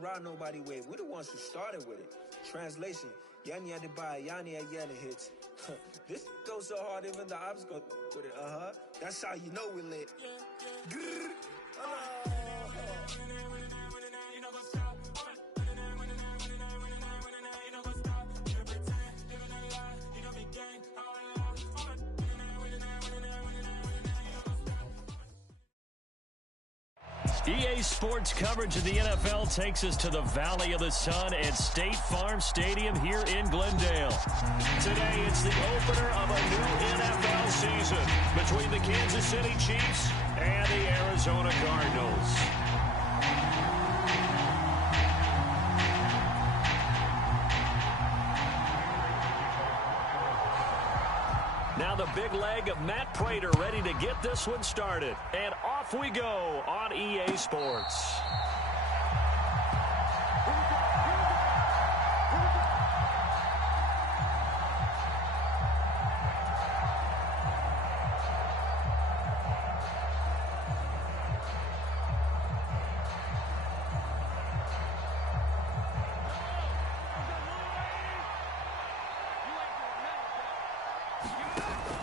ride nobody with. We're the ones who started with it. Translation, Yani Adebayo, Yani Ayala hits. This goes so hard, even the ops go with it. That's how you know we lit. EA Sports coverage of the NFL takes us to the Valley of the Sun at State Farm Stadium here in Glendale. Today, it's the opener of a new NFL season between the Kansas City Chiefs and the Arizona Cardinals. Now the big leg of Matt Prater ready to get this one started. And off we go on EA Sports.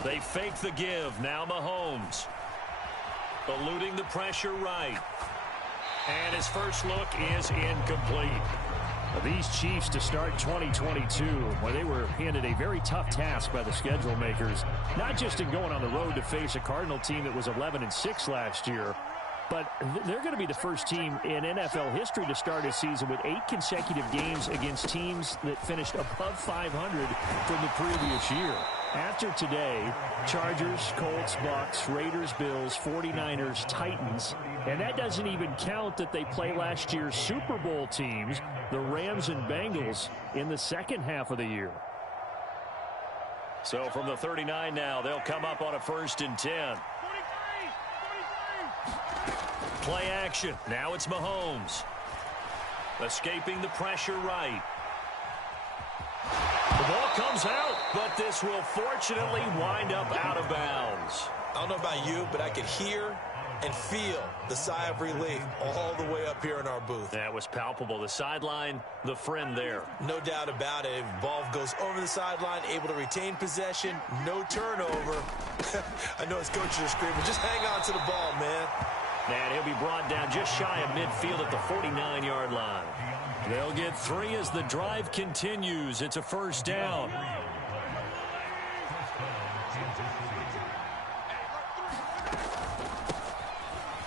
They fake the give. Now Mahomes. Eluding the pressure right. And his first look is incomplete. These Chiefs to start 2022, where they were handed a very tough task by the schedule makers, not just in going on the road to face a Cardinal team that was 11-6 last year, but they're going to be the first team in NFL history to start a season with 8 consecutive games against teams that finished above 500 from the previous year. After today, Chargers, Colts, Bucks, Raiders, Bills, 49ers, Titans, and that doesn't even count that they play last year's Super Bowl teams, the Rams and Bengals, in the second half of the year. So from the 39 now, they'll come up on a 1st and 10. Play action. Now it's Mahomes. Escaping the pressure right. The ball comes out, but this will fortunately wind up out of bounds. I don't know about you, but I could hear and feel the sigh of relief all the way up here in our booth. That was palpable. The sideline, the friend there. No doubt about it. Ball goes over the sideline, able to retain possession, no turnover. I know his coaches are screaming, just hang on to the ball, man. And he'll be brought down just shy of midfield at the 49-yard line. They'll get 3 as the drive continues. It's a 1st down.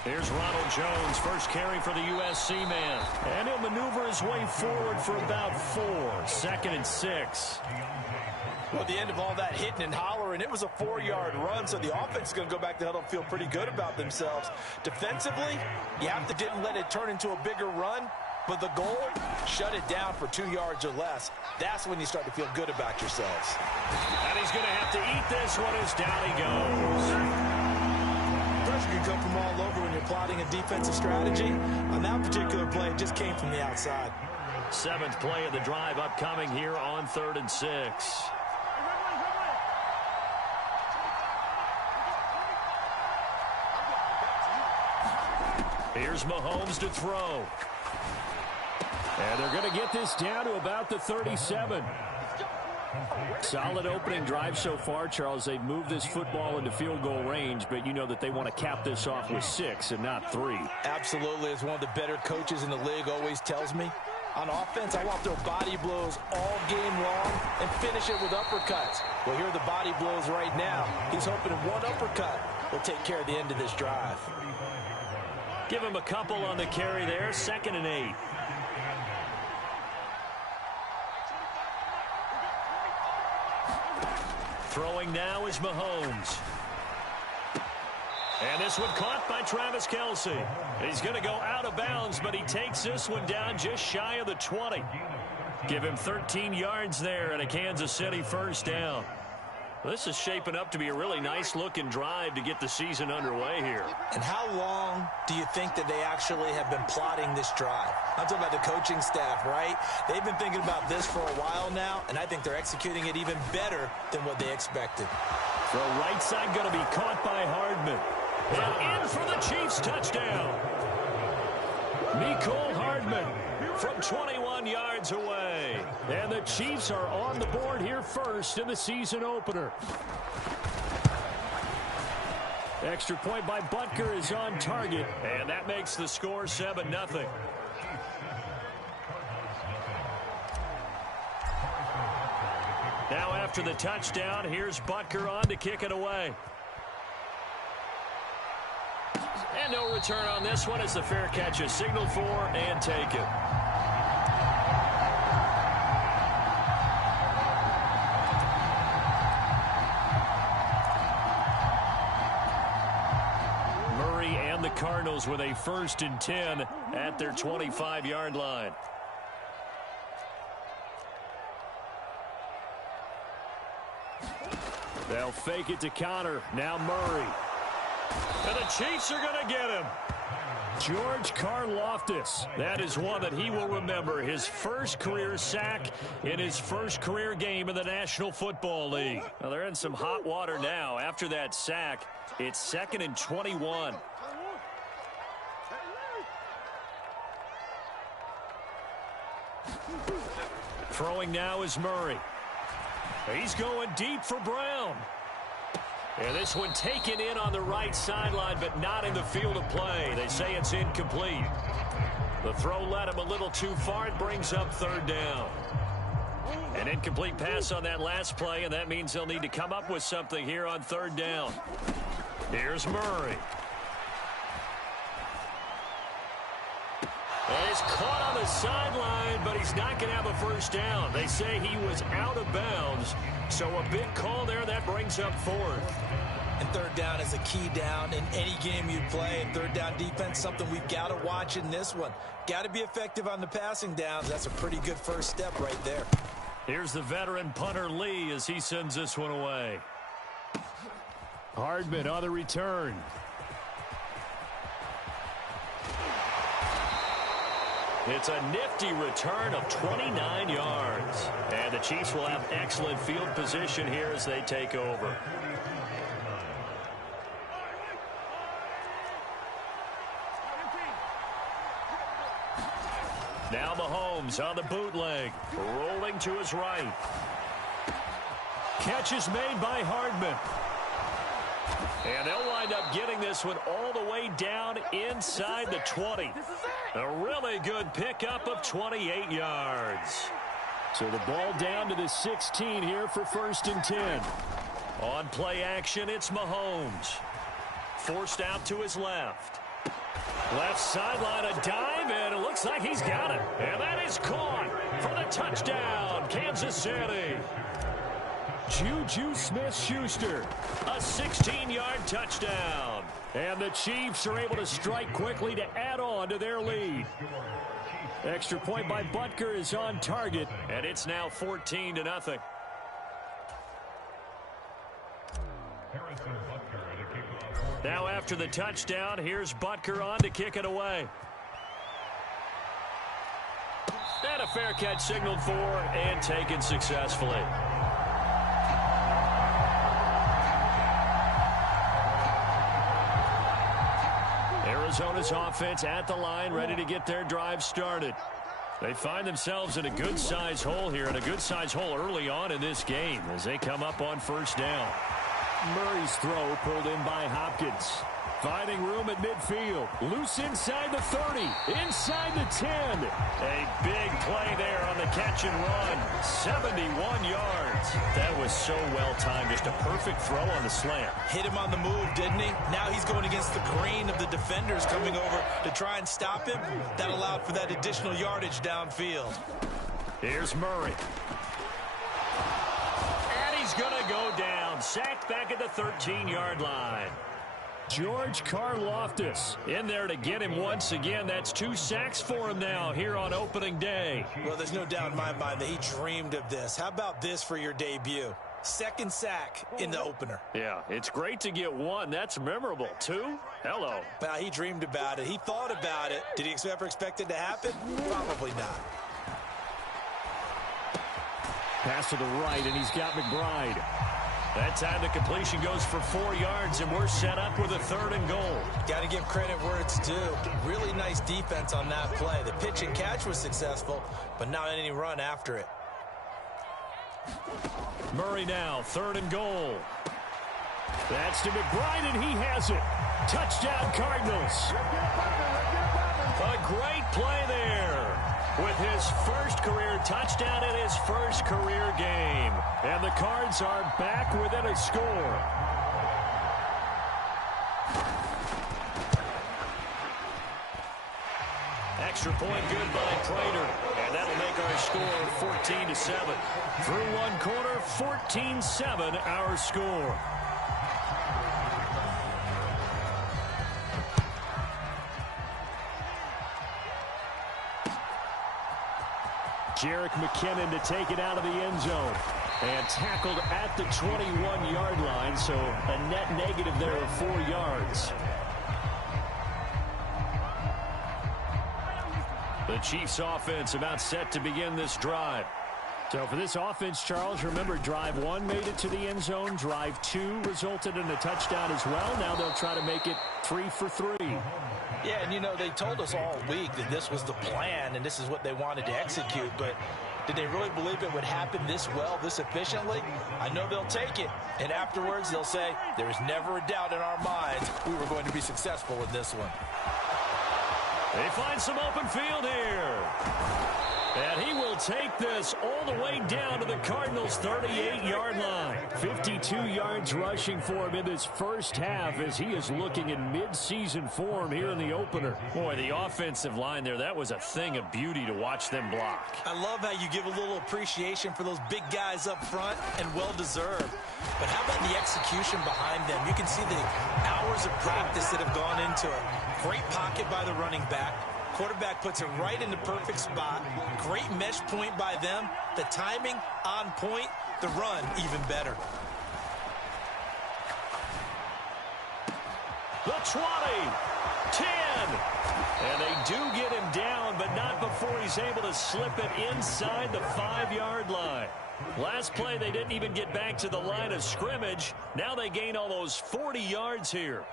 Here's Ronald Jones, first carry for the USC man. And he'll maneuver his way forward for about 4. 2nd and 6. Well, at the end of all that hitting and hollering, it was a 4-yard run, so the offense is going to go back to huddle and feel pretty good about themselves. Defensively, you have to didn't let it turn into a bigger run, but the goal, shut it down for 2 yards or less. That's when you start to feel good about yourselves. And he's going to have to eat this one as down he goes. Pressure can come from all over when you're plotting a defensive strategy. On that particular play, it just came from the outside. 7th play of the drive upcoming here on 3rd and 6. Here's Mahomes to throw. And they're going to get this down to about the 37. Solid opening drive so far, Charles. They've moved this football into field goal range, but you know that they want to cap this off with 6 and not 3. Absolutely. As one of the better coaches in the league always tells me, on offense, I want to throw body blows all game long and finish it with uppercuts. Well, here are the body blows right now. He's hoping one uppercut will take care of the end of this drive. Give him a couple on the carry there. 2nd and 8. Throwing now is Mahomes. And this one caught by Travis Kelce. He's going to go out of bounds, but he takes this one down just shy of the 20. Give him 13 yards there and a Kansas City 1st down. This is shaping up to be a really nice-looking drive to get the season underway here. And how long do you think that they actually have been plotting this drive? I'm talking about the coaching staff, right? They've been thinking about this for a while now, and I think they're executing it even better than what they expected. The right side going to be caught by Hardman. And in for the Chiefs touchdown. Mecole Hardman from 21 yards away. And the Chiefs are on the board here first in the season opener. Extra point by Butker is on target. And that makes the score 7-0. Now after the touchdown, here's Butker on to kick it away. And no return on this one as the fair catch is signaled for and taken. Murray and the Cardinals with a 1st and 10 at their 25-yard line. They'll fake it to Connor. Now Murray. And the Chiefs are going to get him. George Karlaftis. That is one that he will remember. His first career sack in his first career game in the National Football League. Well, they're in some hot water now. After that sack, it's 2nd and 21. Throwing now is Murray. He's going deep for Brown. And this one taken in on the right sideline, but not in the field of play. They say it's incomplete. The throw led him a little too far. It brings up 3rd down. An incomplete pass on that last play, and that means they'll need to come up with something here on 3rd down. Here's Murray. And he's caught on the sideline, but he's not going to have a 1st down. They say he was out of bounds, so a big call there. That brings up 4th. And 3rd down is a key down in any game you play. And 3rd down defense, something we've got to watch in this one. Got to be effective on the passing downs. That's a pretty good first step right there. Here's the veteran punter Lee as he sends this one away. Hardman on the return. It's a nifty return of 29 yards. And the Chiefs will have excellent field position here as they take over. Now Mahomes on the bootleg, rolling to his right. Catch is made by Hardman. And they'll wind up getting this one all the way down inside the 20. A really good pickup of 28 yards. So the ball down to the 16 here for 1st and 10. On play action, it's Mahomes. Forced out to his left. Left sideline, a dive, and it looks like he's got it. And that is caught for the touchdown, Kansas City. Juju Smith-Schuster. A 16-yard touchdown. And the Chiefs are able to strike quickly to add on to their lead. Extra point by Butker is on target. And it's now 14-0. Now after the touchdown, here's Butker on to kick it away. And a fair catch signaled for and taken successfully. Arizona's offense at the line, ready to get their drive started. They find themselves in a good-sized hole here, and a good-sized hole early on in this game as they come up on 1st down. Murray's throw pulled in by Hopkins. Finding room at midfield. Loose inside the 30. Inside the 10. A big play there on the catch and run. 71 yards. That was so well timed. Just a perfect throw on the slant. Hit him on the move, didn't he? Now he's going against the grain of the defenders coming over to try and stop him. That allowed for that additional yardage downfield. Here's Murray. And he's going to go down. Sacked back at the 13-yard line. George Karlaftis in there to get him once again. That's 2 sacks for him now here on opening day. Well, there's no doubt in my mind that he dreamed of this. How about this for your debut? 2nd sack in the opener. Yeah, it's great to get 1. That's memorable. 2? Hello. Now, he dreamed about it. He thought about it. Did he ever expect it to happen? Probably not. Pass to the right, and he's got McBride. That time the completion goes for 4 yards, and we're set up with a 3rd and goal. Got to give credit where it's due. Really nice defense on that play. The pitch and catch was successful, but not any run after it. Murray now, 3rd and goal. That's to McBride, and he has it. Touchdown, Cardinals. A great play there with his first career touchdown in his first career game. And the Cards are back within a score. Extra point good by Prater. And that'll make our score 14-7. Through one quarter, 14-7 our score. Jerick McKinnon to take it out of the end zone. And tackled at the 21-yard line, so a net negative there of 4 yards. The Chiefs offense about set to begin this drive. So for this offense, Charles, remember drive 1 made it to the end zone. Drive 2 resulted in a touchdown as well. Now they'll try to make it 3 for 3. Yeah, and you know, they told us all week that this was the plan and this is what they wanted to execute, but did they really believe it would happen this well, this efficiently? I know they'll take it, and afterwards they'll say, there's never a doubt in our minds we were going to be successful in this one. They find some open field here. And he will take this all the way down to the Cardinals' 38-yard line. 52 yards rushing for him in this first half as he is looking in mid-season form here in the opener. Boy, the offensive line there, that was a thing of beauty to watch them block. I love how you give a little appreciation for those big guys up front, and well-deserved. But how about the execution behind them? You can see the hours of practice that have gone into it. Great pocket by the running back. Quarterback puts it right in the perfect spot. Great mesh point by them. The timing on point. The run even better. The 20, 10. And they do get him down, but not before he's able to slip it inside the 5-yard line. Last play, they didn't even get back to the line of scrimmage. Now they gain almost 40 yards here.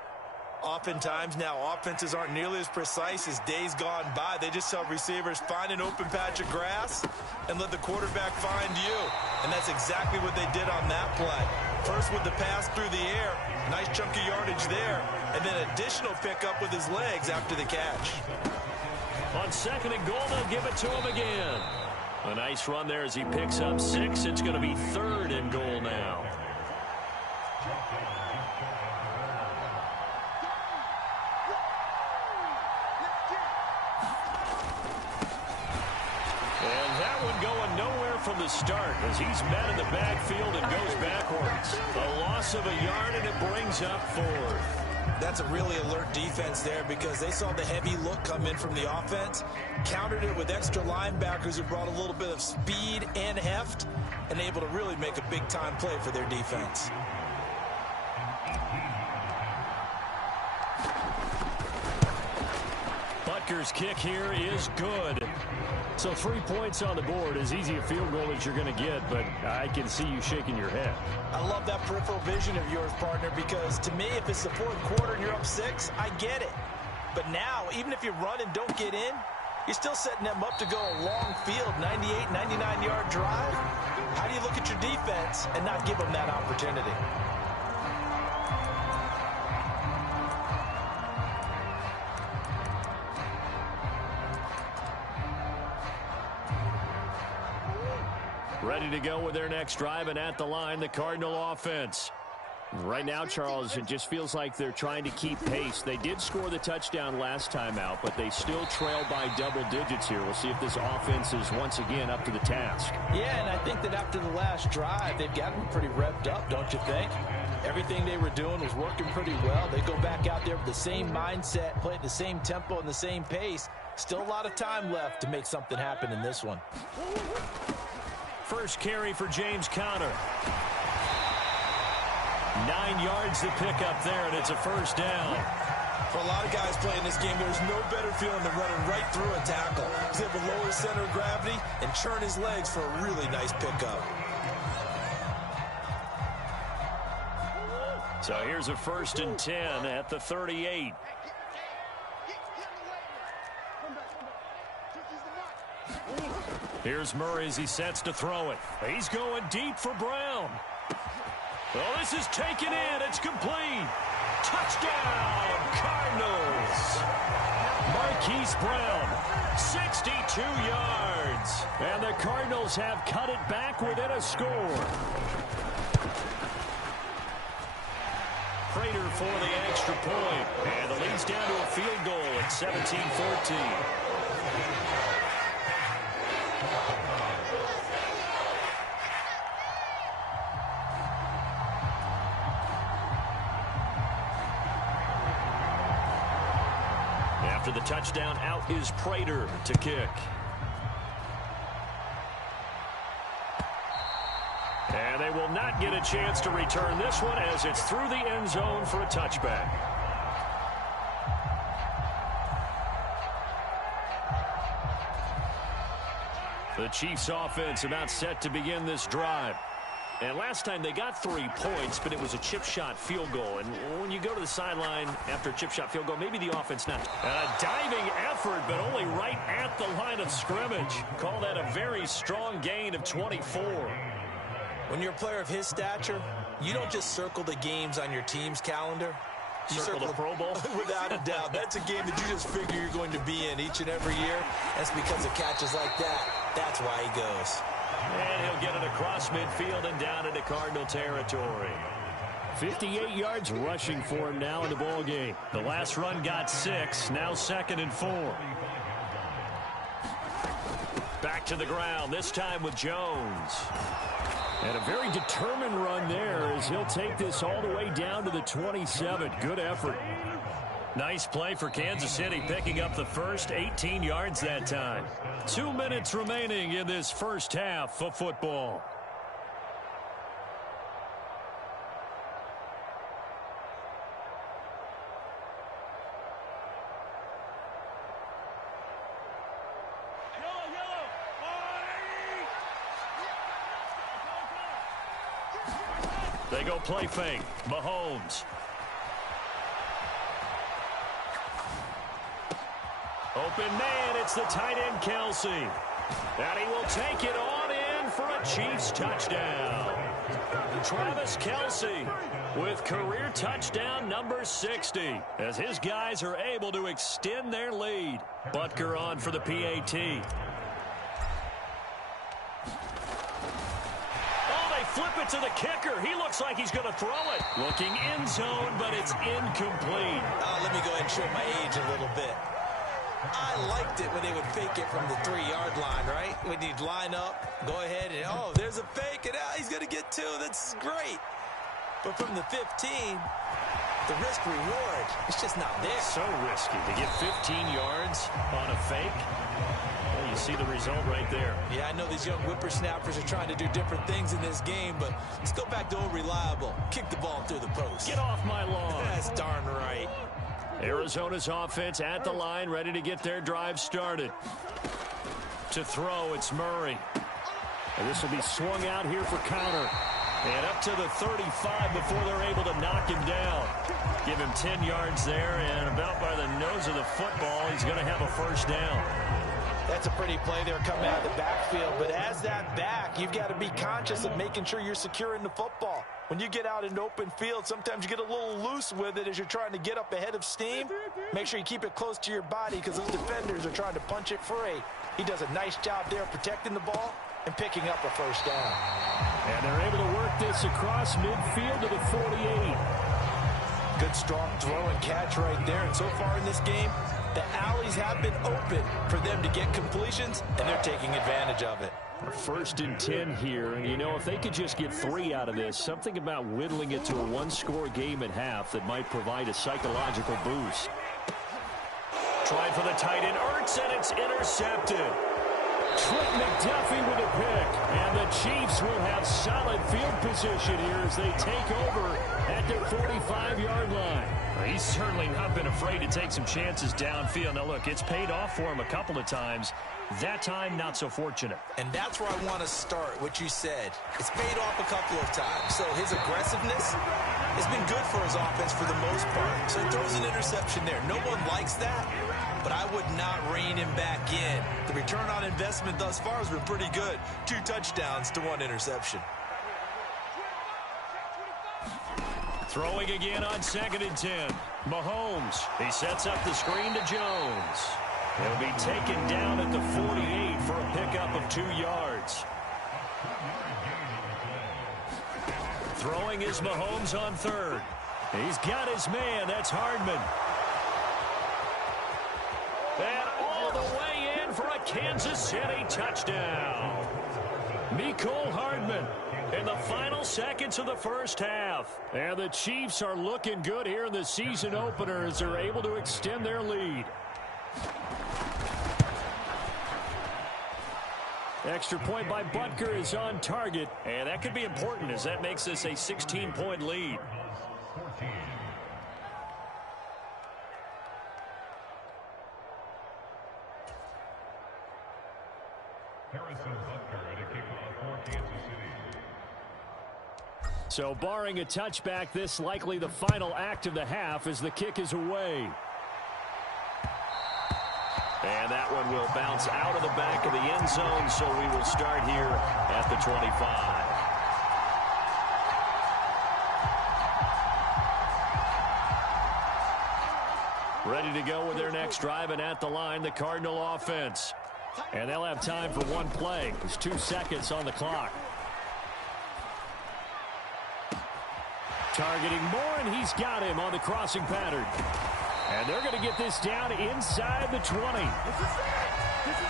Oftentimes now, offenses aren't nearly as precise as days gone by. They just tell receivers, find an open patch of grass and let the quarterback find you. And that's exactly what they did on that play. First with the pass through the air, nice chunk of yardage there, and then additional pickup with his legs after the catch. On 2nd and goal, they'll give it to him again. A nice run there as he picks up 6. It's going to be 3rd and goal now. Going nowhere from the start as he's met in the backfield and goes backwards. A loss of a yard, and it brings up 4th. That's a really alert defense there because they saw the heavy look come in from the offense, countered it with extra linebackers who brought a little bit of speed and heft, and able to really make a big-time play for their defense. Butker's kick here is good. So 3 points on the board, as easy a field goal as you're going to get, but I can see you shaking your head. I love that peripheral vision of yours, partner, because to me, if it's the 4th quarter and you're up 6, I get it. But now, even if you run and don't get in, you're still setting them up to go a long field, 98, 99-yard drive. How do you look at your defense and not give them that opportunity? Ready to go with their next drive, and at the line, the Cardinal offense. Right now, Charles, it just feels like they're trying to keep pace. They did score the touchdown last time out, but they still trail by double digits here. We'll see if this offense is once again up to the task. Yeah, and I think that after the last drive, they've gotten pretty revved up, don't you think? Everything they were doing was working pretty well. They go back out there with the same mindset, play at the same tempo and the same pace. Still a lot of time left to make something happen in this one. First carry for James Conner. 9 yards to pick up there, and it's a first down. For a lot of guys playing this game, there's no better feeling than running right through a tackle. He's able to lower his center of gravity and churn his legs for a really nice pickup. So here's a 1st and 10 at the 38. Here's Murray as he sets to throw it. He's going deep for Brown. Well, this is taken in. It's complete. Touchdown, Cardinals. Marquise Brown, 62 yards. And the Cardinals have cut it back within a score. Prater for the extra point. And the lead's down to a field goal at 17-14. After the touchdown, out is Prater to kick. And they will not get a chance to return this one as it's through the end zone for a touchback. The Chiefs offense about set to begin this drive. And last time they got 3 points, but it was a chip shot field goal. And when you go to the sideline after a chip shot field goal, maybe the offense not. A diving effort, but only right at the line of scrimmage. Call that a very strong gain of 24. When you're a player of his stature, you don't just circle the games on your team's calendar. You circle the Pro Bowl? Without a doubt. That's a game that you just figure you're going to be in each and every year. That's because of catches like that. That's why he goes. And he'll get it across midfield and down into Cardinal territory. 58 yards rushing for him now in the ball game. The last run got 6, now 2nd and 4. Back to the ground, this time with Jones. And a very determined run there as he'll take this all the way down to the 27. Good effort. Nice play for Kansas City, picking up the first 18 yards that time. 2 minutes remaining in this first half of football. They go play fake. Mahomes. Open man, it's the tight end, Kelsey. And he will take it on in for a Chiefs touchdown. Travis Kelsey with career touchdown number 60 as his guys are able to extend their lead. Butker on for the PAT. Flip it to the kicker. He looks like he's going to throw it. Looking end zone, but it's incomplete. Let me go ahead and show my age a little bit. I liked it when they would fake it from the 3-yard line, right? When you'd line up, go ahead, and, oh, there's a fake, and he's going to get 2. That's great. But from the 15, the risk-reward, it's just not there. So risky to get 15 yards on a fake. Well, you see the result right there. Yeah, I know these young whippersnappers are trying to do different things in this game, but let's go back to old reliable. Kick the ball through the post. Get off my lawn. That's darn right. Arizona's offense at the line, ready to get their drive started. To throw, it's Murray. And this will be swung out here for counter. And up to the 35 before they're able to knock him down. Give him 10 yards there, and about by the nose of the football, he's going to have a first down. That's a pretty play there coming out of the backfield. But as that back, you've got to be conscious of making sure you're securing the football. When you get out in open field, sometimes you get a little loose with it as you're trying to get up ahead of steam. Make sure you keep it close to your body because those defenders are trying to punch it free. He does a nice job there protecting the ball and picking up a first down. And they're able to work this across midfield to the 48. Good strong throw and catch right there. And so far in this game, the alleys have been open for them to get completions, and they're taking advantage of it. 1st and 10 here, and you know, if they could just get 3 out of this, something about whittling it to a 1-score game at half that might provide a psychological boost. Trying for the tight end, Ertz, and it's intercepted. Trick McDuffie with a pick. And the Chiefs will have solid field position here as they take over at their 45-yard line. He's certainly not been afraid to take some chances downfield. Now, look, it's paid off for him a couple of times. That time, not so fortunate. And that's where I want to start, what you said. It's paid off a couple of times. So his aggressiveness has been good for his offense for the most part. So he throws an interception there. No one likes that, but I would not rein him back in. The return on investment thus far has been pretty good. 2 touchdowns to 1 interception. Throwing again on 2nd and 10. Mahomes. He sets up the screen to Jones. He'll be taken down at the 48 for a pickup of 2 yards. Throwing is Mahomes on 3rd. He's got his man. That's Hardman. And all the way in for a Kansas City touchdown. Mecole Hardman in the final seconds of the first half. And the Chiefs are looking good here in the season opener as they're able to extend their lead. Extra point by Butker is on target. And that could be important as that makes this a 16-point lead. So barring a touchback, this likely the final act of the half as the kick is away. And that one will bounce out of the back of the end zone, so we will start here at the 25. Ready to go with their next drive, and at the line, the Cardinal offense. And they'll have time for one play. There's 2 seconds on the clock. Targeting Moore, and he's got him on the crossing pattern. And they're going to get this down inside the 20. This is it! This is it!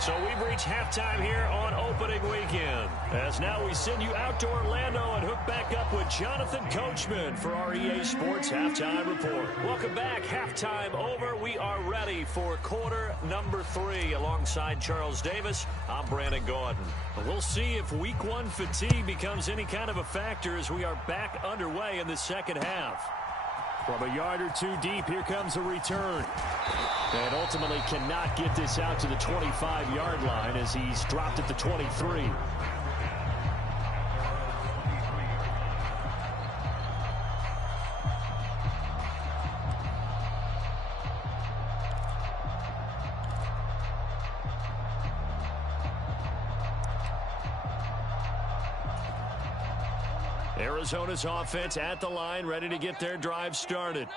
So we've reached halftime here on opening weekend. As now we send you out to Orlando and hook back up with Jonathan Coachman for our EA Sports Halftime Report. Welcome back. Halftime over. We are ready for quarter number 3 alongside Charles Davis. I'm Brandon Gaudin. We'll see if week 1 fatigue becomes any kind of a factor as we are back underway in the second half. From a yard or 2 deep, here comes a return. And ultimately cannot get this out to the 25-yard line as he's dropped at the 23. Arizona's offense at the line, ready to get their drive started.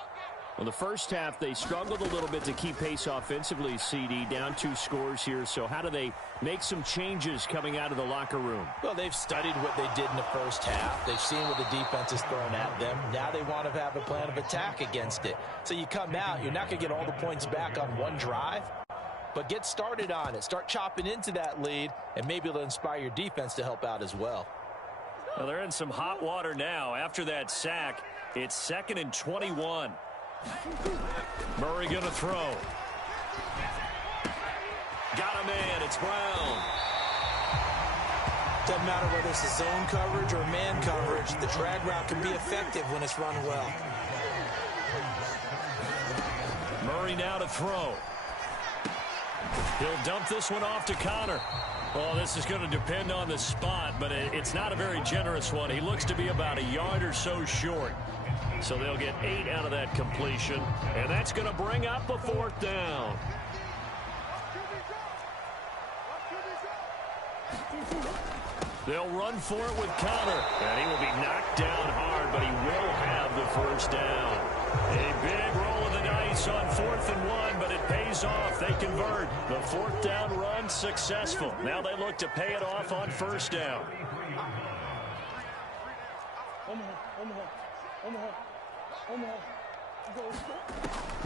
Well, the first half, they struggled a little bit to keep pace offensively, CD, down 2 scores here. So how do they make some changes coming out of the locker room? Well, they've studied what they did in the first half. They've seen what the defense is throwing at them. Now they want to have a plan of attack against it. So you come out, you're not going to get all the points back on one drive, but get started on it. Start chopping into that lead, and maybe it'll inspire your defense to help out as well. Well, they're in some hot water now. After that sack, it's 2nd and 21. Murray going to throw. Got a man. It's Brown. Doesn't matter whether it's a zone coverage or man coverage. The drag route can be effective when it's run well. Murray now to throw. He'll dump this one off to Connor. Well, this is going to depend on the spot, but it's not a very generous one. He looks to be about a yard or so short. So they'll get 8 out of that completion, and that's going to bring up a 4th down. They'll run for it with Connor, and he will be knocked down hard, but he will have the 1st down. A big roll of the dice on 4th and 1, but it pays off. They convert. The 4th down run successful. Now they look to pay it off on 1st down.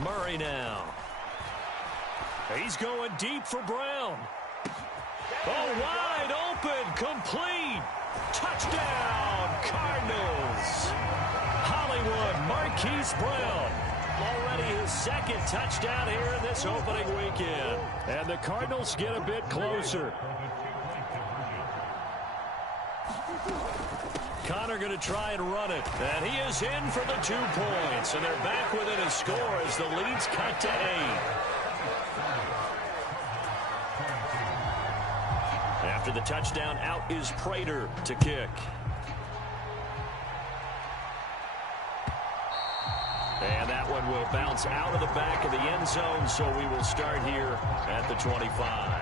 Murray now. He's going deep for Brown. Oh, wide open, complete. Touchdown, Cardinals. Hollywood Marquise Brown Already his second touchdown here in this opening weekend. And the Cardinals get a bit closer. Connor going to try and run it. And he is in for the 2 points. And they're back within a score as the lead's cut to 8. After the touchdown, out is Prater to kick. And that one will bounce out of the back of the end zone, so we will start here at the 25.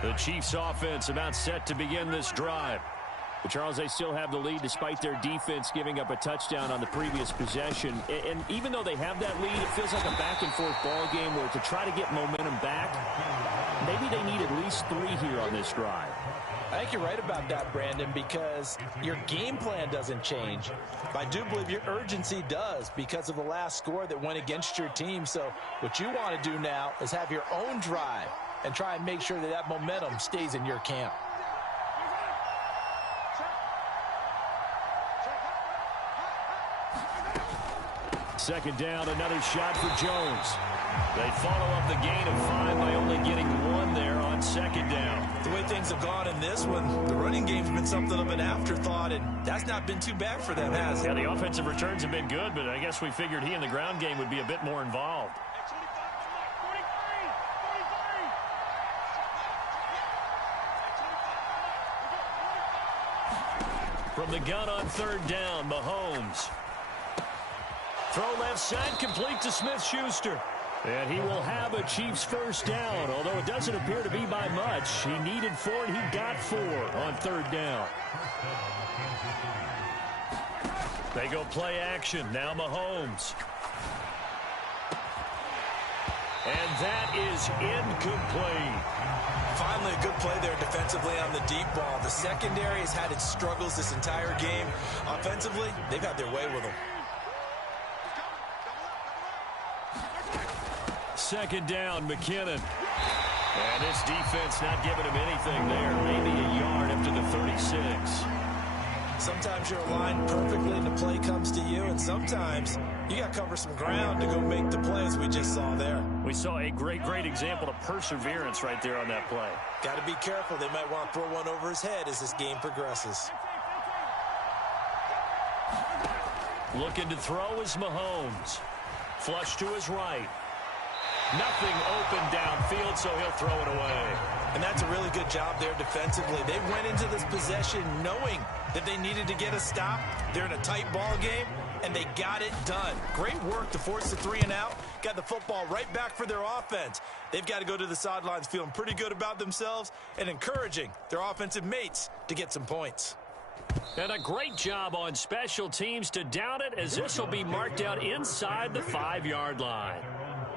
The Chiefs offense about set to begin this drive. But Charles, they still have the lead despite their defense giving up a touchdown on the previous possession. And even though they have that lead, it feels like a back-and-forth ball game where to try to get momentum back, maybe they need at least 3 here on this drive. I think you're right about that, Brandon, because your game plan doesn't change. I do believe your urgency does because of the last score that went against your team. So what you want to do now is have your own drive and try and make sure that that momentum stays in your camp. Second down, another shot for Jones. They follow up the gain of 5 by only getting 1 there on second down. The way things have gone in this one, the running game's been something of an afterthought, and that's not been too bad for them, has it? Yeah, the offensive returns have been good, but I guess we figured he in the ground game would be a bit more involved. From the gun on third down, Mahomes. Throw left side, complete to Smith-Schuster. And he will have a Chiefs first down, although it doesn't appear to be by much. He needed 4, and he got 4 on third down. They go play action. Now Mahomes. And that is incomplete. Finally, a good play there defensively on the deep ball. The secondary has had its struggles this entire game. Offensively, they've had their way with them. Second down, McKinnon. And this defense not giving him anything there. Maybe a yard up to the 36. Sometimes you're aligned perfectly and the play comes to you, and sometimes you got to cover some ground to go make the play, as we just saw there. We saw a great example of perseverance right there on that play. Got to be careful. They might want to throw one over his head as this game progresses. Looking to throw is Mahomes. Flush to his right. Nothing open downfield, so he'll throw it away. And that's a really good job there defensively. They went into this possession knowing that they needed to get a stop. They're in a tight ball game, and they got it done. Great work to force the 3 and out. Got the football right back for their offense. They've got to go to the sidelines feeling pretty good about themselves and encouraging their offensive mates to get some points. And a great job on special teams to down it, as this will be marked out inside the 5-yard line.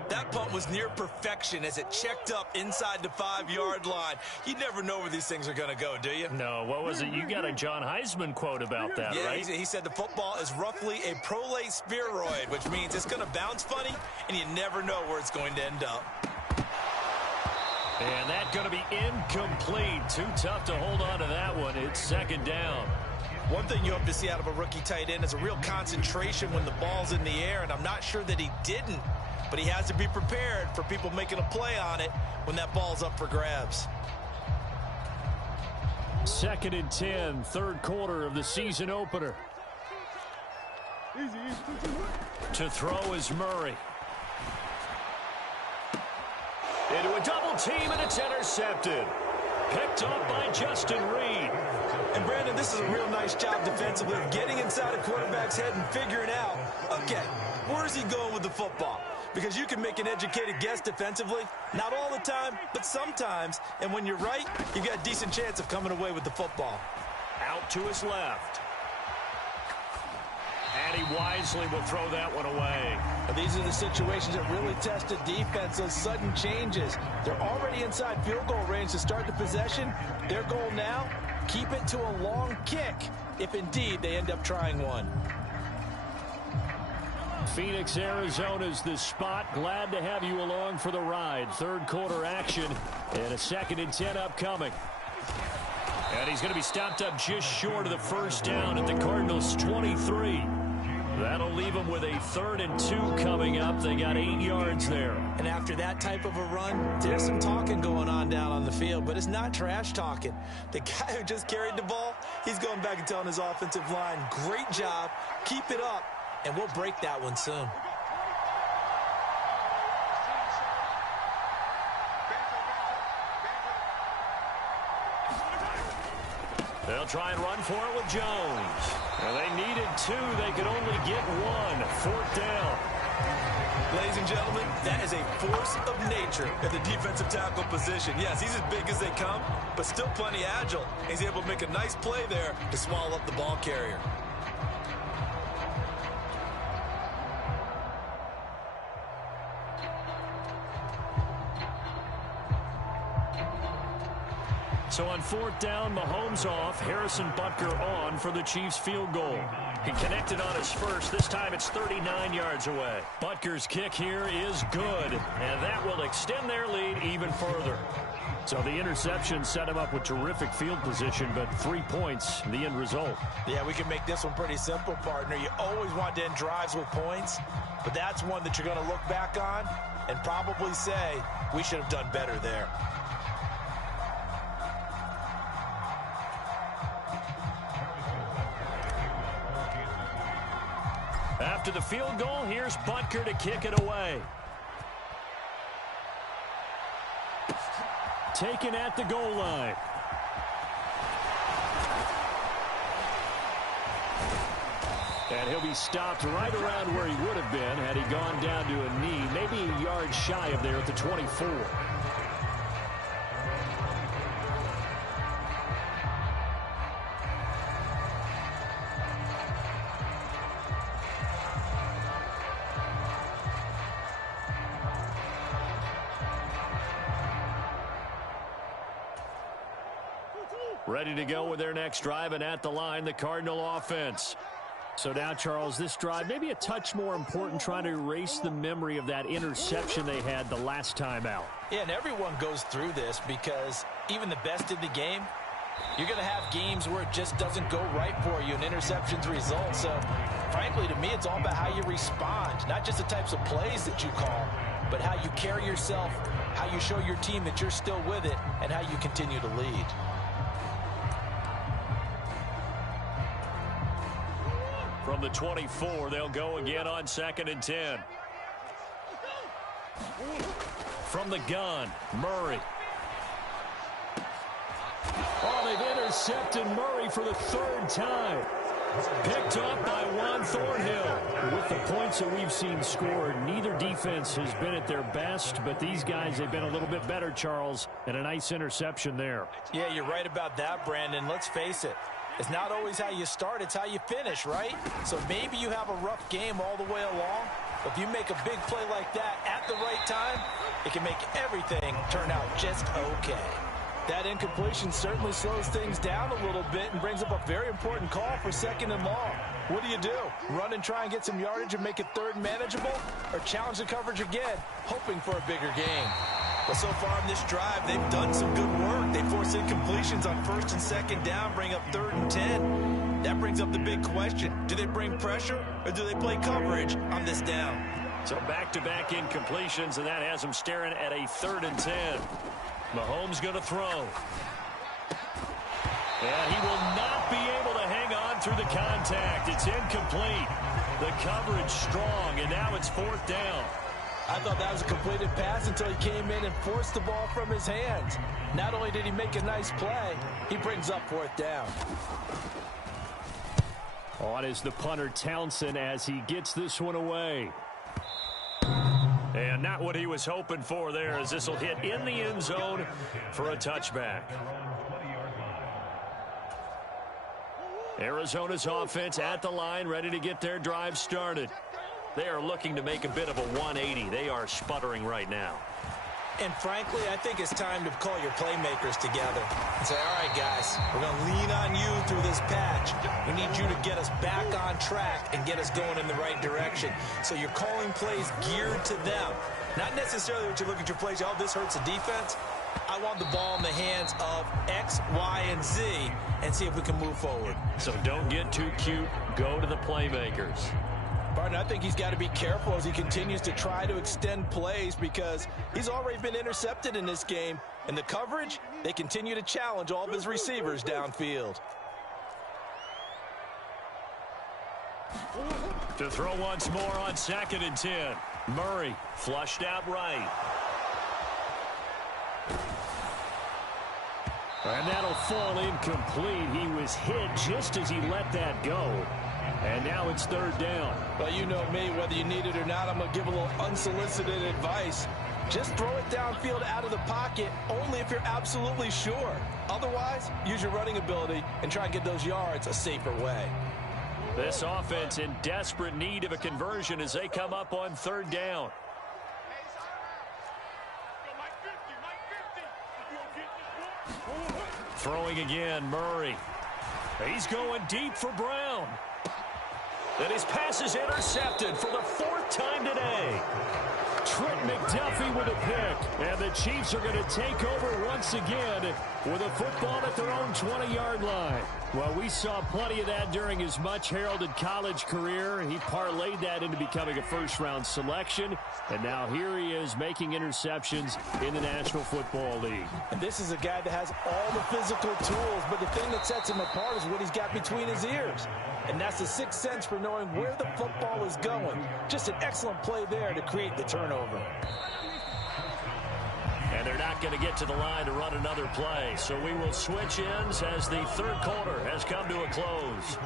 That punt was near perfection as it checked up inside the 5-yard line. You never know where these things are going to go, do you? No, what was it? You got a John Heisman quote about that, yeah, right? He said the football is roughly a prolate spheroid, which means it's going to bounce funny, and you never know where it's going to end up. And that's going to be incomplete. Too tough to hold on to that one. It's second down. One thing you hope to see out of a rookie tight end is a real concentration when the ball's in the air, and I'm not sure that he didn't. But he has to be prepared for people making a play on it when that ball's up for grabs. Second and 10, third quarter of the season opener. To throw is Murray. Into a double team, and it's intercepted. Picked up by Justin Reed. And Brandon, this is a real nice job defensively of getting inside a quarterback's head and figuring out, okay, where's he going with the football? Because you can make an educated guess defensively. Not all the time, but sometimes. And when you're right, you've got a decent chance of coming away with the football. Out to his left. And he wisely will throw that one away. These are the situations that really test a defense, those sudden changes. They're already inside field goal range to start the possession. Their goal now, keep it to a long kick, if indeed they end up trying one. Phoenix, Arizona's the spot. Glad to have you along for the ride. Third quarter action and a 2nd and 10 upcoming. And he's going to be stopped up just short of the first down at the Cardinals' 23. That'll leave them with a 3rd and 2 coming up. They got 8 yards there. And after that type of a run, there's some talking going on down on the field, but it's not trash talking. The guy who just carried the ball, he's going back and telling his offensive line, great job, keep it up, and we'll break that one soon. They'll try and run for it with Jones. Well, they needed 2. They could only get 1. 4th down. Ladies and gentlemen, that is a force of nature at the defensive tackle position. Yes, he's as big as they come, but still plenty agile. He's able to make a nice play there to swallow up the ball carrier. So on 4th down, Mahomes off, Harrison Butker on for the Chiefs field goal. He connected on his first. This time it's 39 yards away. Butker's kick here is good, and that will extend their lead even further. So the interception set him up with terrific field position, but 3 points, the end result. Yeah, we can make this one pretty simple, partner. You always want to end drives with points, but that's one that you're going to look back on and probably say, we should have done better there. After the field goal, here's Butker to kick it away. Taken at the goal line. And he'll be stopped right around where he would have been had he gone down to a knee, maybe a yard shy of there at the 24. Ready to go with their next drive, and at the line, the Cardinal offense. So now, Charles, this drive maybe a touch more important, trying to erase the memory of that interception they had the last time out. Yeah, and everyone goes through this because even the best in the game, you're going to have games where it just doesn't go right for you, and interceptions result. So, frankly, to me, it's all about how you respond, not just the types of plays that you call, but how you carry yourself, how you show your team that you're still with it, and how you continue to lead. From the 24, they'll go again on 2nd and 10. From the gun, Murray. Oh, they've intercepted Murray for the 3rd time. Picked up by Juan Thornhill. With the points that we've seen scored, neither defense has been at their best, but these guys have been a little bit better, Charles, and a nice interception there. Yeah, you're right about that, Brandon. Let's face it. It's not always how you start, it's how you finish, right? So maybe you have a rough game all the way along, but if you make a big play like that at the right time, it can make everything turn out just okay. That incompletion certainly slows things down a little bit and brings up a very important call for 2nd and long. What do? Run and try and get some yardage and make it 3rd and manageable? Or challenge the coverage again, hoping for a bigger gain? Well, so far in this drive, they've done some good work. They force incompletions on 1st and 2nd down, bring up 3rd and 10. That brings up the big question. Do they bring pressure or do they play coverage on this down? So back-to-back incompletions, and that has them staring at a 3rd and 10. Mahomes going to throw. And he will not be able to hang on through the contact. It's incomplete. The coverage strong, and now it's 4th down. I thought that was a completed pass until he came in and forced the ball from his hands. Not only did he make a nice play, he brings up 4th down. On is the punter, Townsend, as he gets this one away. And not what he was hoping for there, as this will hit in the end zone for a touchback. Arizona's offense at the line, ready to get their drive started. They are looking to make a bit of a 180. They are sputtering right now. And frankly, I think it's time to call your playmakers together and say, all right, guys, we're going to lean on you through this patch. We need you to get us back on track and get us going in the right direction. So you're calling plays geared to them. Not necessarily what you look at your plays, oh, this hurts the defense. I want the ball in the hands of X, Y, and Z and see if we can move forward. So don't get too cute. Go to the playmakers. Partner, I think he's got to be careful as he continues to try to extend plays because he's already been intercepted in this game. And the coverage, they continue to challenge all of his receivers downfield. To throw once more on 2nd and 10. Murray flushed out right. And that'll fall incomplete. He was hit just as he let that go. And now it's 3rd down. Well, you know me, whether you need it or not, I'm going to give a little unsolicited advice. Just throw it downfield out of the pocket only if you're absolutely sure. Otherwise, use your running ability and try and get those yards a safer way. This offense in desperate need of a conversion as they come up on 3rd down. Throwing again, Murray. He's going deep for Brown. And his pass is intercepted for the 4th time today. Trent McDuffie with a pick. And the Chiefs are going to take over once again with a football at their own 20-yard line. Well, we saw plenty of that during his much-heralded college career. He parlayed that into becoming a first-round selection. And now here he is making interceptions in the National Football League. And this is a guy that has all the physical tools, but the thing that sets him apart is what he's got between his ears. And that's the sixth sense for knowing where the football is going. Just an excellent play there to create the turnover. And they're not going to get to the line to run another play. So we will switch ends as the 3rd quarter has come to a close.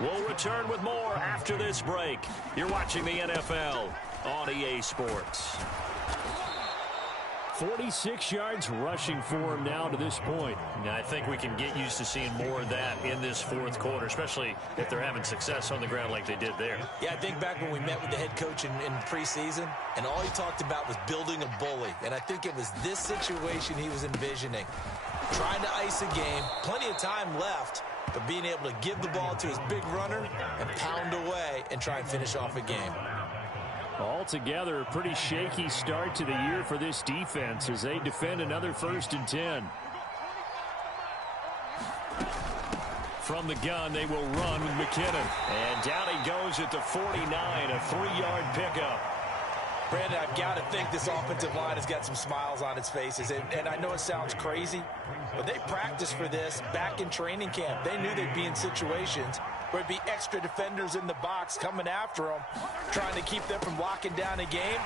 We'll return with more after this break. You're watching the NFL on EA Sports. 46 yards rushing for him now to this point. Now, I think we can get used to seeing more of that in this 4th quarter, especially if they're having success on the ground like they did there. Yeah, I think back when we met with the head coach in preseason, and all he talked about was building a bully. And I think it was this situation he was envisioning. Trying to ice a game, plenty of time left, but being able to give the ball to his big runner and pound away and try and finish off a game. Altogether, a pretty shaky start to the year for this defense as they defend another 1st and 10. From the gun, they will run with McKinnon. And down he goes at the 49, a 3-yard pickup. Brandon, I've got to think this offensive line has got some smiles on its faces. And I know it sounds crazy, but they practiced for this back in training camp. They knew they'd be in situations where it'd be extra defenders in the box coming after them, trying to keep them from locking down a game.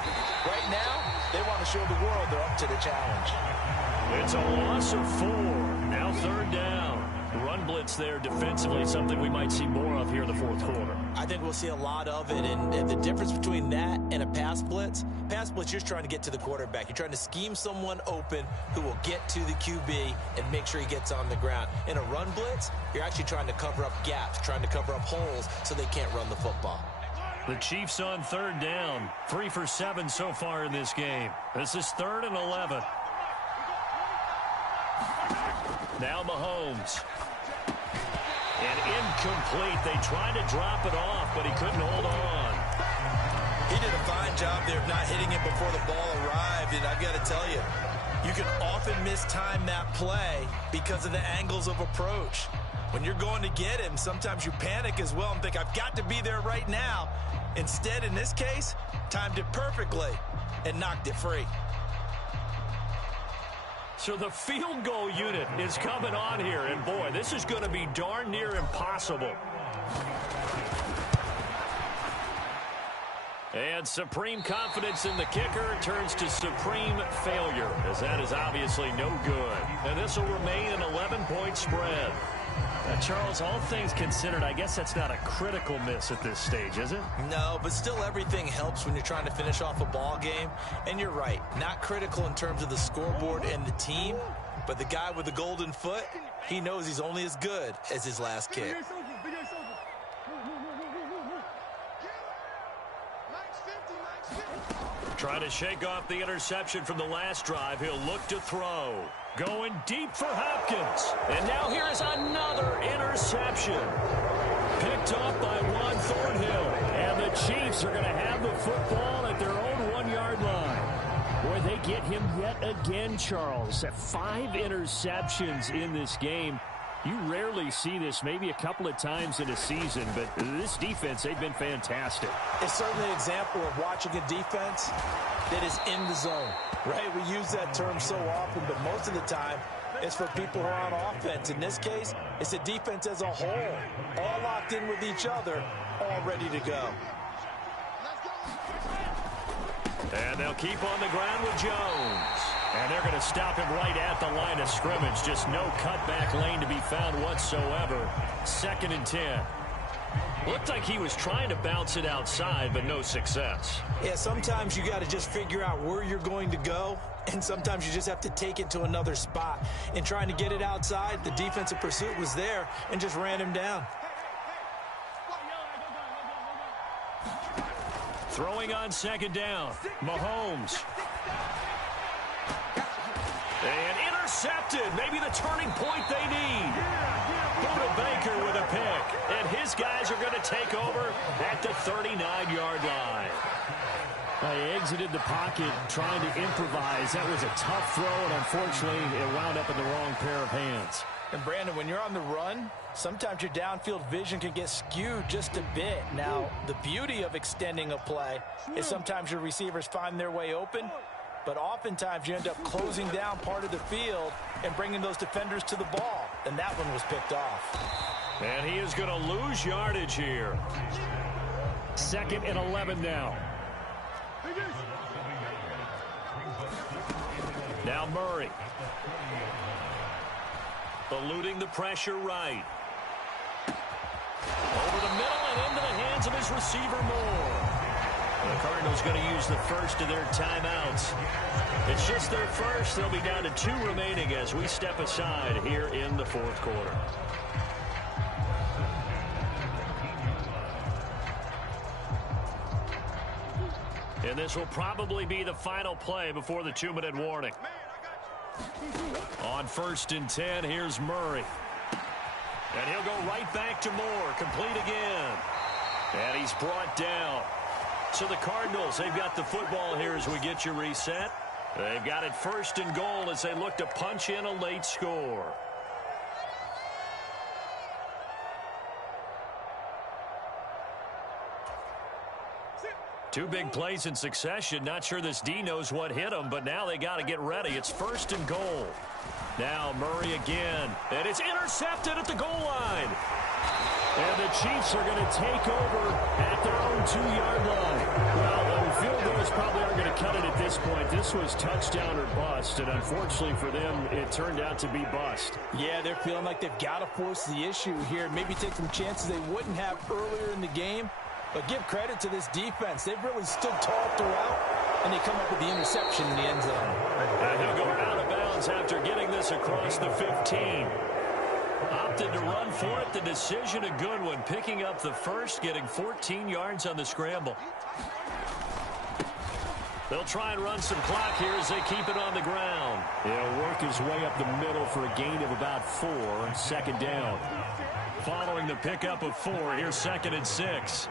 Right now, they want to show the world they're up to the challenge. It's a loss of 4. Now 3rd down. Run blitz there defensively, something we might see more of here in the 4th quarter. I think we'll see a lot of it, and the difference between that and a pass blitz, you're just trying to get to the quarterback. You're trying to scheme someone open who will get to the QB and make sure he gets on the ground. In a run blitz, you're actually trying to cover up gaps, trying to cover up holes so they can't run the football. The Chiefs on 3rd down, 3 for 7 so far in this game. This is 3rd and 11. Now Mahomes. And incomplete. They tried to drop it off, but he couldn't hold on. He did a fine job there of not hitting it before the ball arrived, and I've got to tell you, you can often mistime that play because of the angles of approach. When you're going to get him, sometimes you panic as well and think, I've got to be there right now. Instead, in this case, timed it perfectly and knocked it free. So the field goal unit is coming on here, and boy, this is going to be darn near impossible. And supreme confidence in the kicker turns to supreme failure, as that is obviously no good. And this will remain an 11-point spread. Charles, all things considered, I guess that's not a critical miss at this stage, is it? No, but still everything helps when you're trying to finish off a ball game. And you're right, not critical in terms of the scoreboard and the team, but the guy with the golden foot, he knows he's only as good as his last kick. Trying to shake off the interception from the last drive. He'll look to throw. Going deep for Hopkins. And now here is another interception. Picked off by Juan Thornhill. And the Chiefs are going to have the football at their own 1-yard line. Boy, they get him yet again, Charles. 5 interceptions in this game. You rarely see this, maybe a couple of times in a season, but this defense, they've been fantastic. It's certainly an example of watching a defense that is in the zone, right? We use that term so often, but most of the time, it's for people who are on offense. In this case, it's a defense as a whole, all locked in with each other, all ready to go. And they'll keep on the ground with Jones. And they're going to stop him right at the line of scrimmage. Just no cutback lane to be found whatsoever. 2nd and 10. Looked like he was trying to bounce it outside, but no success. Yeah, sometimes you got to just figure out where you're going to go, and sometimes you just have to take it to another spot. In trying to get it outside, the defensive pursuit was there and just ran him down. Throwing on 2nd down. Mahomes. And intercepted. Maybe the turning point they need. Buda Baker with a pick. And his guys are going to take over at the 39-yard line. They exited the pocket trying to improvise. That was a tough throw, and unfortunately, it wound up in the wrong pair of hands. And, Brandon, when you're on the run, sometimes your downfield vision can get skewed just a bit. Now, the beauty of extending a play is sometimes your receivers find their way open, but oftentimes you end up closing down part of the field and bringing those defenders to the ball. And that one was picked off. And he is going to lose yardage here. 2nd and 11 now. Now Murray. Eluding the pressure right. Over the middle and into the hands of his receiver Moore. The Cardinals going to use the first of their timeouts. It's just their first. They'll be down to 2 remaining as we step aside here in the 4th quarter. And this will probably be the final play before the 2-minute warning. On 1st and 10, here's Murray. And he'll go right back to Moore. Complete again. And he's brought down. So the Cardinals, they've got the football here as we get you reset. They've got it 1st and goal as they look to punch in a late score. Two big plays in succession. Not sure this D knows what hit him, but now they got to get ready. It's 1st and goal. Now Murray again. And it's intercepted at the goal line. And the Chiefs are going to take over at their own 2-yard line. Well, the field goals probably aren't going to cut it at this point. This was touchdown or bust, and unfortunately for them, it turned out to be bust. Yeah, they're feeling like they've got to force the issue here. Maybe take some chances they wouldn't have earlier in the game. But give credit to this defense. They've really stood tall throughout, and they come up with the interception in the end zone. And he'll go out of bounds after getting this across the 15. Opted to run for it. The decision a good one. Picking up the first, getting 14 yards on the scramble. They'll try and run some clock here as they keep it on the ground. He'll work his way up the middle for a gain of about 4. 2nd down. Following the pickup of 4, here's 2nd and 6.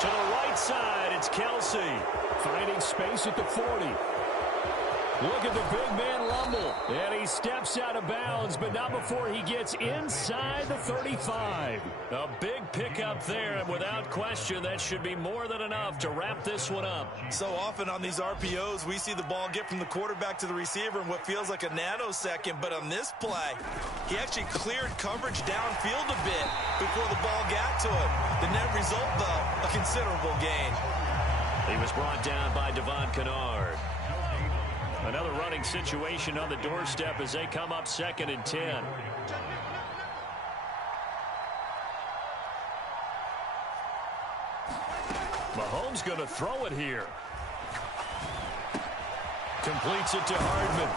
To the right side, it's Kelsey. Finding space at the 40. Look at the big man rumble. And he steps out of bounds, but not before he gets inside the 35. A big pickup there, and without question, that should be more than enough to wrap this one up. So often on these RPOs, we see the ball get from the quarterback to the receiver in what feels like a nanosecond, but on this play, he actually cleared coverage downfield a bit before the ball got to him. The net result, though, a considerable gain. He was brought down by Devon Kennard. Another running situation on the doorstep as they come up 2nd and 10. Mahomes going to throw it here. Completes it to Hardman.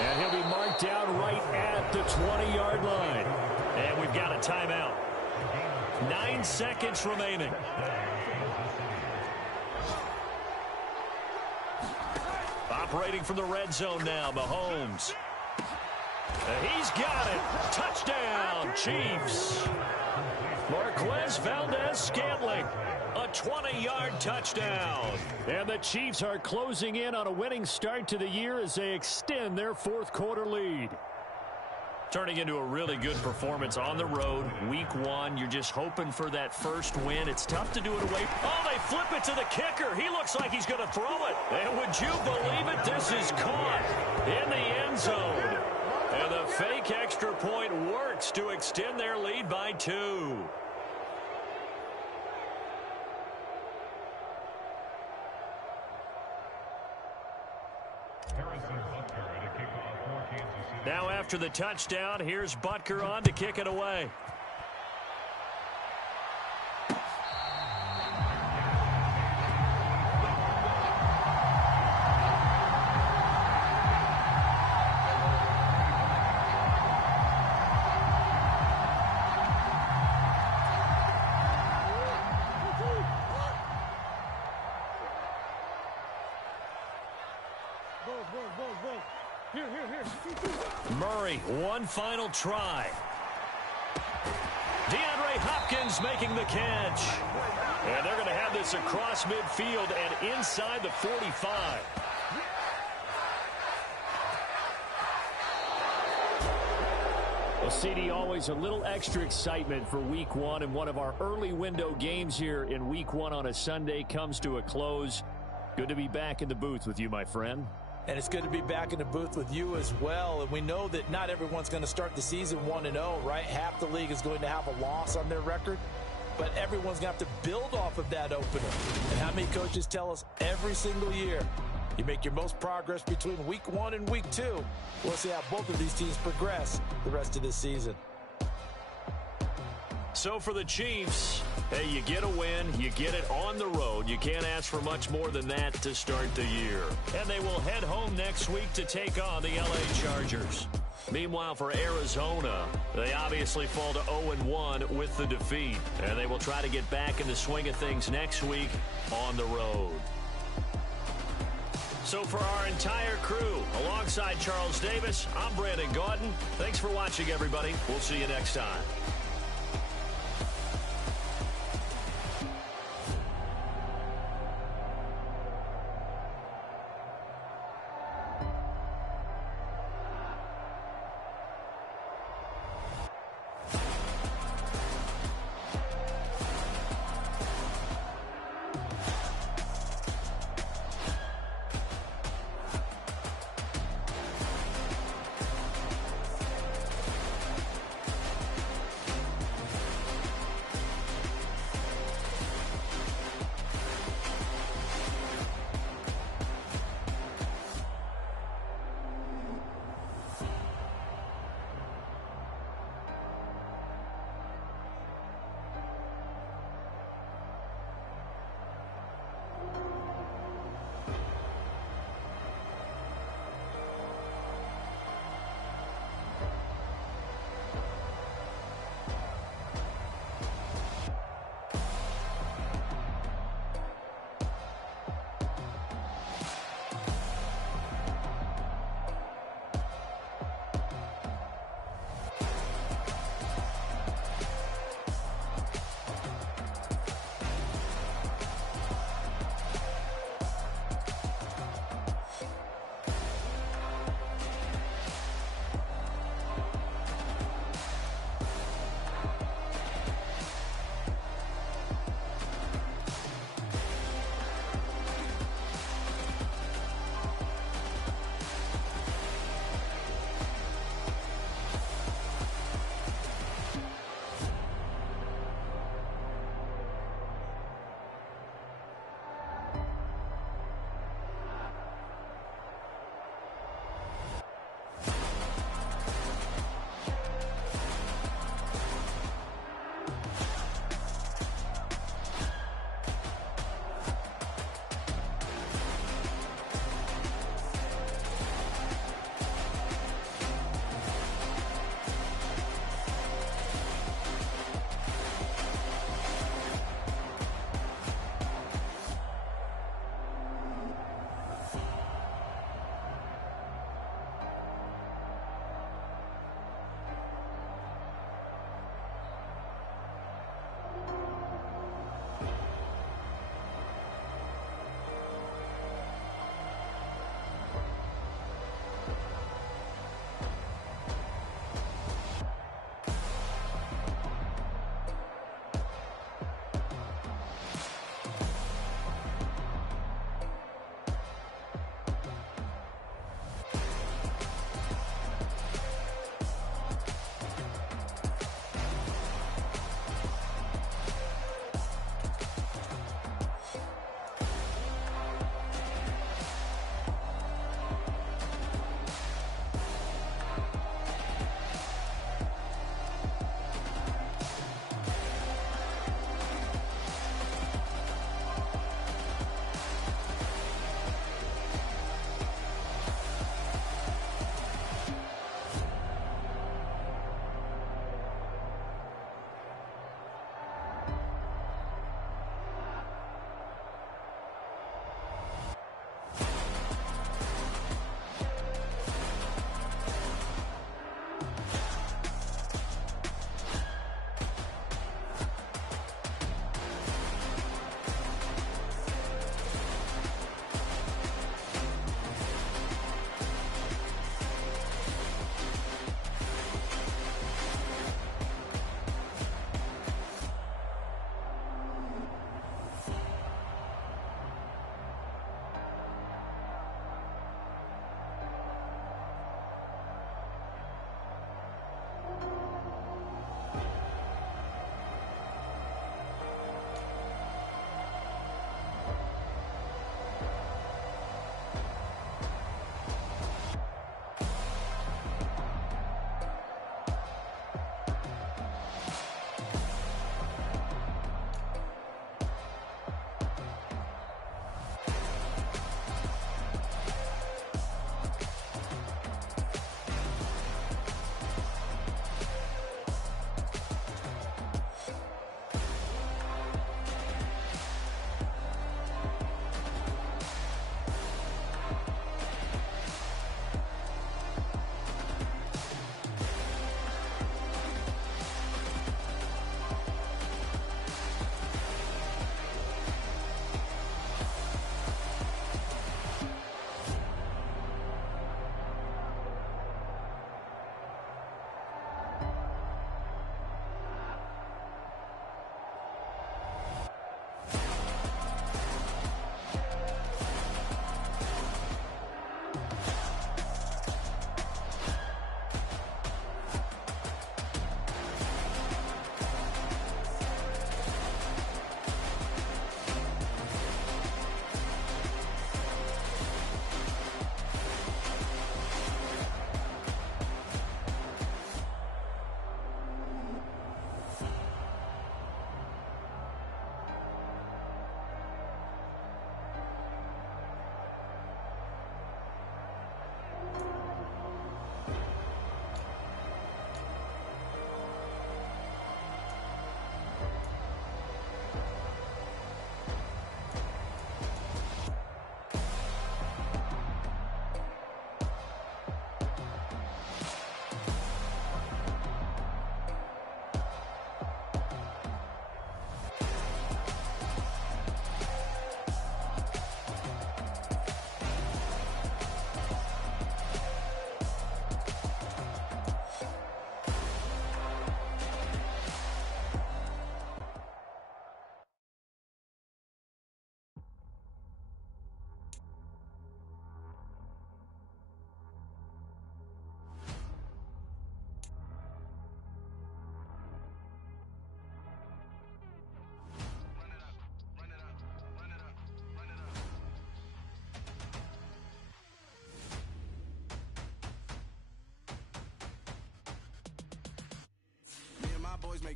And he'll be marked down right at the 20-yard line. And we've got a timeout. 9 seconds remaining. Operating from the red zone now, Mahomes. He's got it. Touchdown, Chiefs. Marquez Valdez-Scantling, a 20-yard touchdown. And the Chiefs are closing in on a winning start to the year as they extend their fourth-quarter lead. Turning into a really good performance on the road. Week 1, you're just hoping for that first win. It's tough to do it away. Oh, they flip it to the kicker. He looks like he's going to throw it. And would you believe it? This is caught in the end zone. And the fake extra point works to extend their lead by 2. Now after the touchdown, here's Butker on to kick it away. Murray, one final try. DeAndre Hopkins making the catch. And they're going to have this across midfield and inside the 45. Well, CD, always a little extra excitement for Week 1, and one of our early window games here in Week 1 on a Sunday comes to a close. Good to be back in the booth with you, my friend. And it's good to be back in the booth with you as well. And we know that not everyone's going to start the season 1-0, right? Half the league is going to have a loss on their record. But everyone's going to have to build off of that opener. And how many coaches tell us every single year, you make your most progress between Week 1 and Week 2. We'll see how both of these teams progress the rest of this season. So for the Chiefs, hey, you get a win, you get it on the road. You can't ask for much more than that to start the year. And they will head home next week to take on the LA Chargers. Meanwhile, for Arizona, they obviously fall to 0-1 with the defeat. And they will try to get back in the swing of things next week on the road. So for our entire crew, alongside Charles Davis, I'm Brandon Gaudin. Thanks for watching, everybody. We'll see you next time.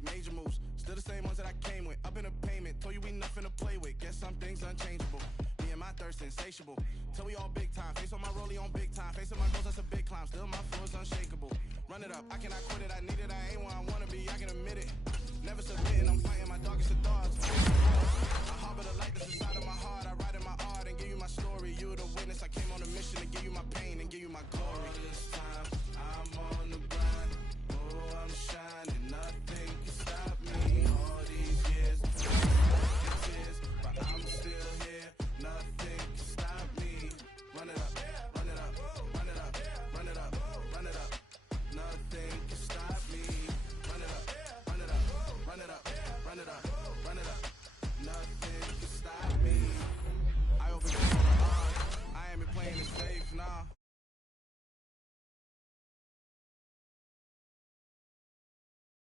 make major moves. Still the same ones that I came with. Up in a payment, told you we nothing to play with. Guess some things unchangeable. Me and my thirst insatiable. Till we all big time. Face on my rollie on big time. Face on my goals, that's a big climb. Still my flow is unshakable. Run it up, I cannot quit it. I need